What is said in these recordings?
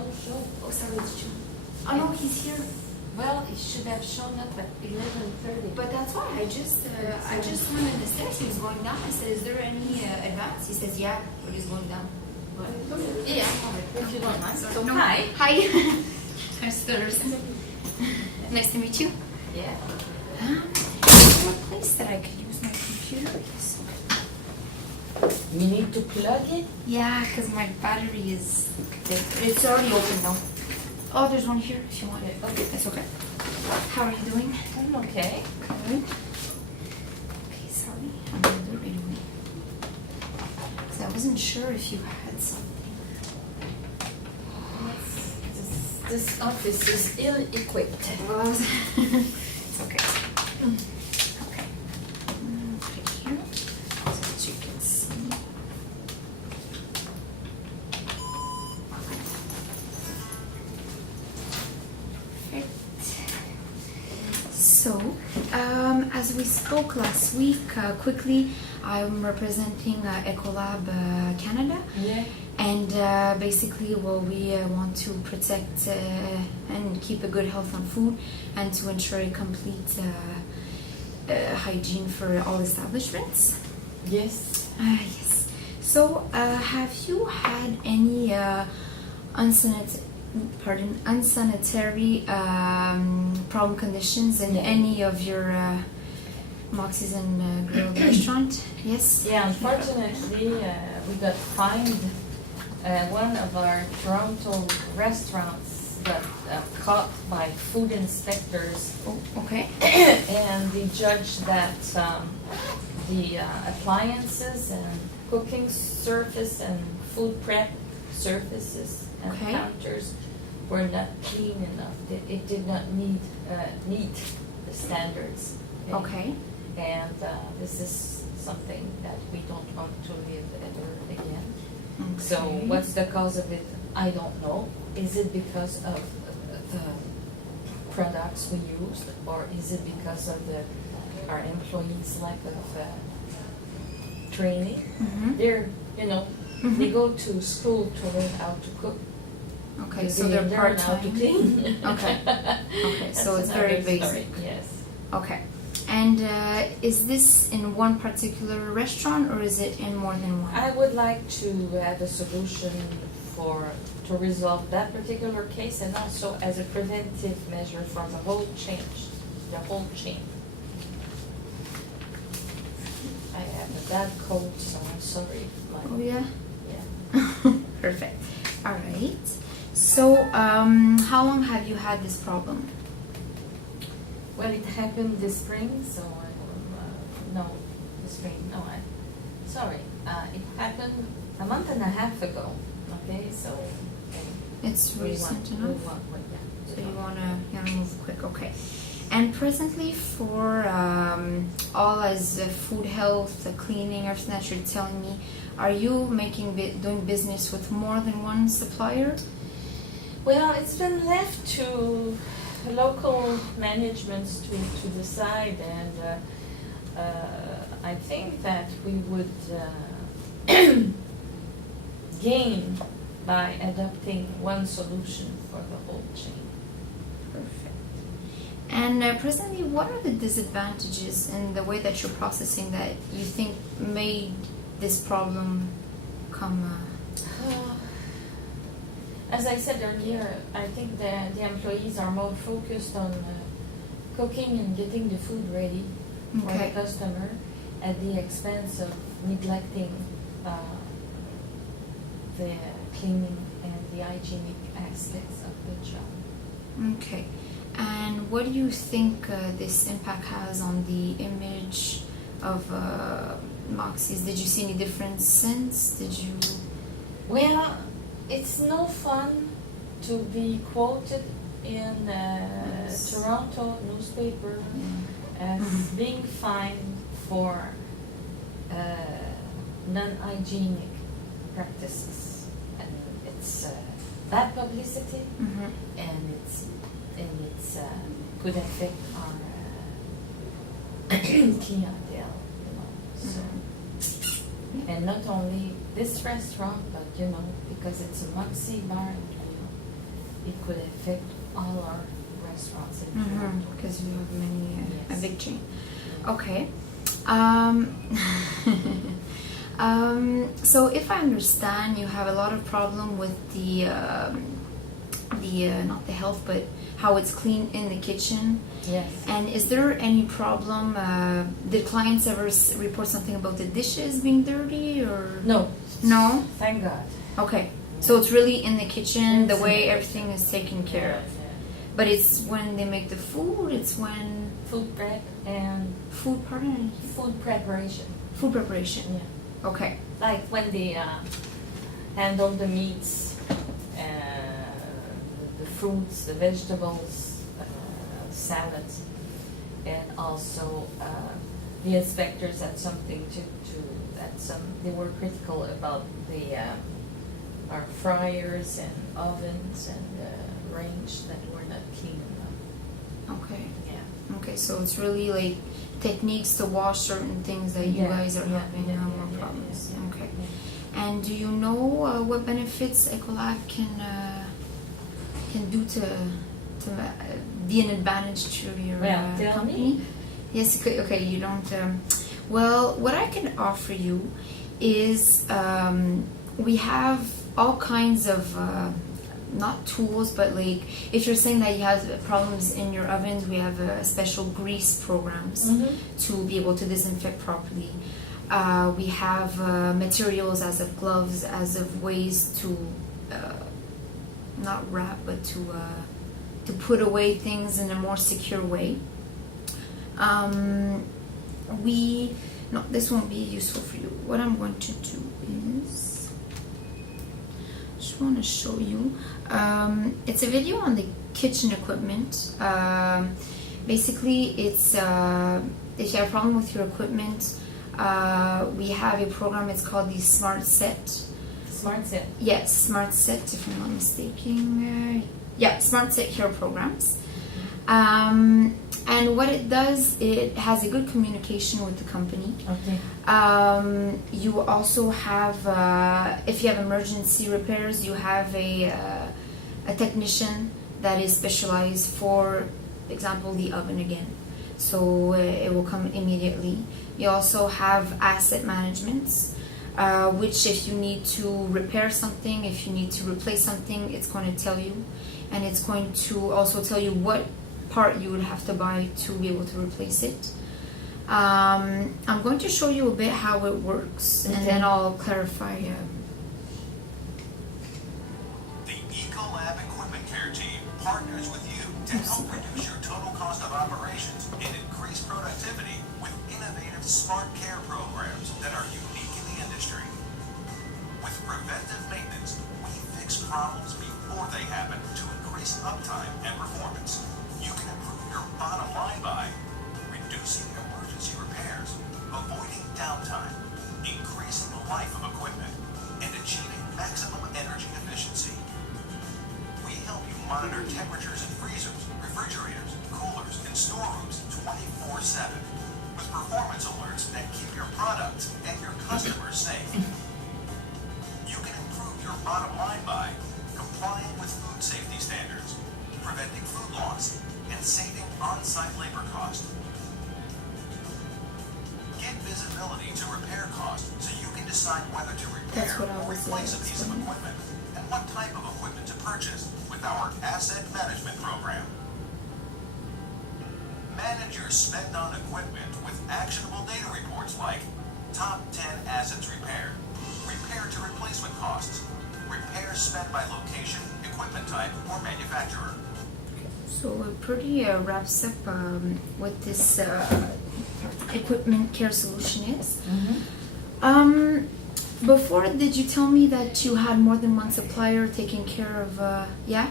no show. Oh, sorry, it's June. Oh no, he's here. Well, he should have shown up at 11:30. But that's why I just went in the stairs. He was going down. I said, "Is there any advance?" He says, "Yeah, but he's going down." Yeah. If you don't mind. So No. hi. Hi. I'm still nice to meet you. Yeah. Is there a place that I could use my computer? Yes. You need to plug it. Yeah, because my battery is dead. It's already open though. Oh, there's one here if you want it. Okay, that's okay. How are you doing? I'm okay. Good. Okay, sorry. I'm gonna do it right away. Because I wasn't sure if you had something. This office is ill-equipped. Well, it's okay. Okay. Put it here so that you can see. So, as we spoke last week, quickly, I'm representing Ecolab Canada. Yeah. And basically, well, we want to protect and keep a good health on food and to ensure a complete hygiene for all establishments. Yes. Yes. So, have you had any unsanitary problem conditions in any of your Moxie's and Grill restaurant? Yes? Yeah, unfortunately, we got fined. One of our Toronto restaurants got caught by food inspectors. Oh, okay. And they judged that the appliances and cooking surface and food prep surfaces and Okay. counters were not clean enough. It did not meet the standards. Okay. And this is something that we don't want to live ever again. So Okay. what's the cause of it? I don't know. Is it because of the products we used, or is it because of our employees' lack of training? Mm-hmm. They're, they go to school to learn how to cook. Okay, so They they're learn how to part-time. clean. Okay. Okay, so That's it's very another basic. story, yes. Okay. And is this in one particular restaurant or is it in more than one? I would like to have a solution to resolve that particular case, and also as a preventive measure for the whole chain. I have a bad cold, so I'm sorry. Oh yeah? Yeah. Perfect. All right. So how long have you had this problem? Well, it happened this spring, so it happened a month and a half ago. Okay, so It's recent enough. So you wanna move quick, okay. And presently for all as food health, cleaning, everything that you're telling me, are you doing business with more than one supplier? Well, it's been left to local managements to decide, and I think that we would gain by adopting one solution for the whole chain. Perfect. And presently, what are the disadvantages in the way that you're processing that you think made this problem come? As I said earlier, I think the employees are more focused on cooking and getting the food ready for the customer at the expense of neglecting the cleaning and the hygienic aspects of the job. Okay. And what do you think this impact has on the image of Moxie's? Did you see any difference since? Did you? Well, it's no fun to be quoted in Toronto newspaper as being fined for non-hygienic practices, and it's bad publicity, and it's could affect our clientele, So, and not only this restaurant, but because it's a Moxie bar and grill, it could affect all our restaurants in Toronto. Because you have many, Yes. a big chain. Okay. So if I understand, you have a lot of problem with the not the health, but how it's clean in the kitchen. Yes. And is there any problem? Did clients ever report something about the dishes being dirty or? No. No? Thank God. Okay. So it's really in the kitchen, the It's way in the everything kitchen. is taken care of. Yeah. But it's when they make the food, it's when... Food prep and Food, pardon? food preparation. Food preparation. Yeah. Okay. Like when they handle the meats, the fruits, the vegetables, salads, and also the inspectors had something they were critical about our fryers and ovens and range that were not clean enough. Okay. Yeah. Okay, so it's really like techniques to wash certain things that you guys are having more problems. Okay. Yeah. And do you know what benefits Ecolab can do to be an advantage to your Tell company? me. Yes. Okay. You don't. Well, what I can offer you is we have all kinds of not tools, but like if you're saying that you have problems in your ovens, we have special grease programs to be able to disinfect properly. We have materials as of gloves, as of ways to not wrap, but to put away things in a more secure way. No, this won't be useful for you. What I'm going to do is just want to show you. It's a video on the kitchen equipment. Basically, it's if you have a problem with your equipment, we have a program. It's called the Smart Set. Smart Set. Yes, Smart Set, if I'm not mistaken. Yeah, Smart Set Hero programs. And what it does, it has a good communication with the company. Okay. You also have, if you have emergency repairs, you have a technician that is specialized for example, the oven again. So it will come immediately. You also have asset management, which if you need to repair something, if you need to replace something, it's going to tell you. And it's going to also tell you what part you would have to buy to be able to replace it. I'm going to show you a bit how it works, and then I'll clarify. The Ecolab Equipment Care team partners with you to help reduce your total cost of operations and increase productivity with innovative smart care programs that are unique in the industry. With preventive maintenance, we fix problems before they happen to increase uptime and performance. You can improve your bottom line by reducing emergency repairs, avoiding downtime, increasing the life of equipment, and achieving maximum energy efficiency. We help you monitor temperatures in freezers, refrigerators, coolers, and storerooms 24/7 with performance alerts that keep your products and your customers safe. You can improve your bottom line by complying with food safety standards, preventing food loss, and saving on-site labor costs. Get visibility to repair costs so you can decide whether to repair or replace a piece of equipment and what type of equipment to purchase with our asset management program. Manage your spend on equipment with actionable data reports like top 10 assets repaired, repair to replacement costs, repairs spent by location, equipment type, or manufacturer. So it pretty wraps up what this equipment care solution is. Before, did you tell me that you had more than one supplier taking care of, yeah?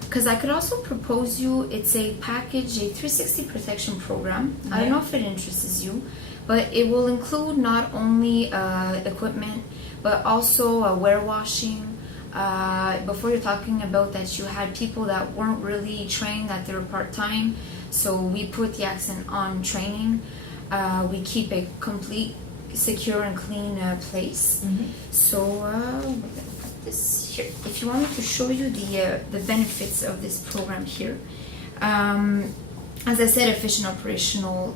Because I could also propose you, it's a package, a 360 protection program. Yeah. I don't know if it interests you, but it will include not only equipment, but also warewashing. Before you're talking about that you had people that weren't really trained, that they were part-time, so we put the accent on training. We keep a complete, secure and clean place. So we're gonna put this here. If you want me to show you the benefits of this program here, as I said, efficient operational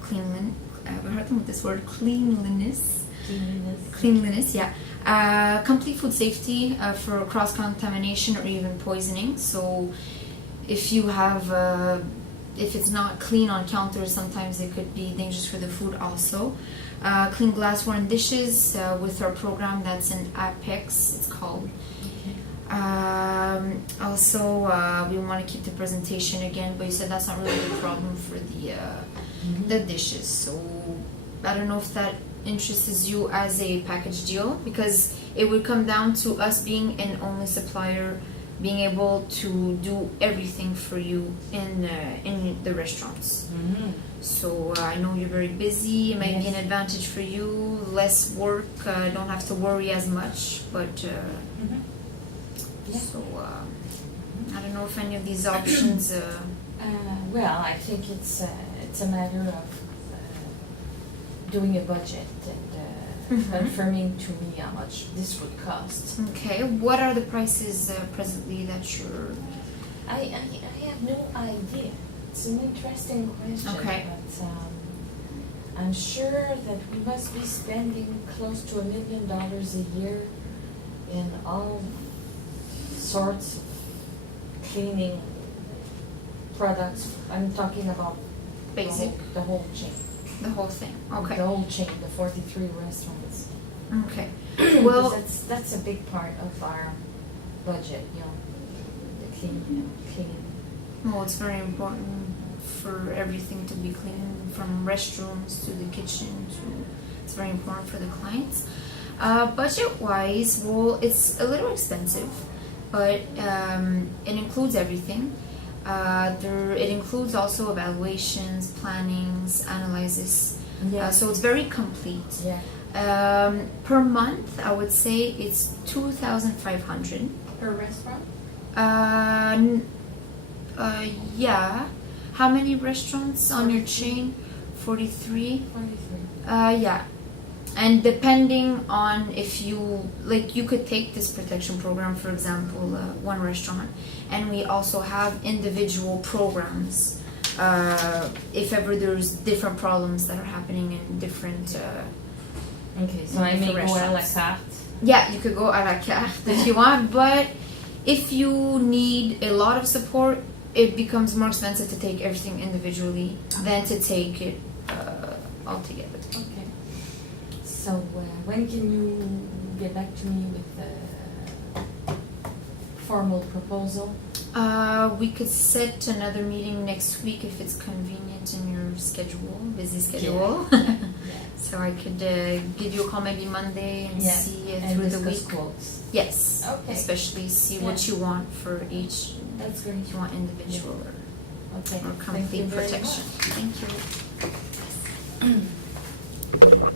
cleanliness. Have you heard with this word? Cleanliness. Yeah. Complete food safety for cross-contamination or even poisoning. So if you have, if it's not clean on counters, sometimes it could be dangerous for the food also. Clean glassware and dishes with our program that's in Apex, it's called. Also, we want to keep the presentation again, but you said that's not really the problem for the dishes. So I don't know if that interests you as a package deal, because it would come down to us being an only supplier, being able to do everything for you in the restaurants. So I know you're very busy. It might be an advantage for you, less work, don't have to worry as much, but so I don't know if any of these options well, I think it's a matter of doing a budget and confirming to me how much this would cost. Okay, what are the prices presently that you're... I have no idea. It's an interesting question, Okay. but I'm sure that we must be spending close to $1 million a year in all sorts of cleaning products. I'm talking about Basic. the whole chain. The whole thing, okay. The whole chain, the 43 restaurants. Okay. Well, Well, that's a big part of our budget, the cleaning. well, it's very important for everything to be clean, from restrooms to the kitchen. It's very important for the clients. Budget-wise, well, it's a little expensive, but it includes everything. It includes also evaluations, plannings, analysis. So it's very complete. Yeah. Per month, I would say it's 2,500 Per restaurant? Yeah. How many restaurants on your chain? 43. 43. Yeah. And depending on if you could take this protection program, for example, one restaurant, and we also have individual programs if ever there's different problems that are happening in different Okay, so I may go à la carte. Yeah, you could go à la carte if you want, but if you need a lot of support, it becomes more expensive to take everything individually than to take it all together. Okay. So when can you get back to me with a formal proposal? We could set another meeting next week if it's convenient in your busy schedule. Yeah. So I could give you a call maybe Monday and see and through the discuss week. quotes. Yes. Okay. See what you want for each. That's great. If you want individual Okay. or Thank you complete very protection. much. Thank you.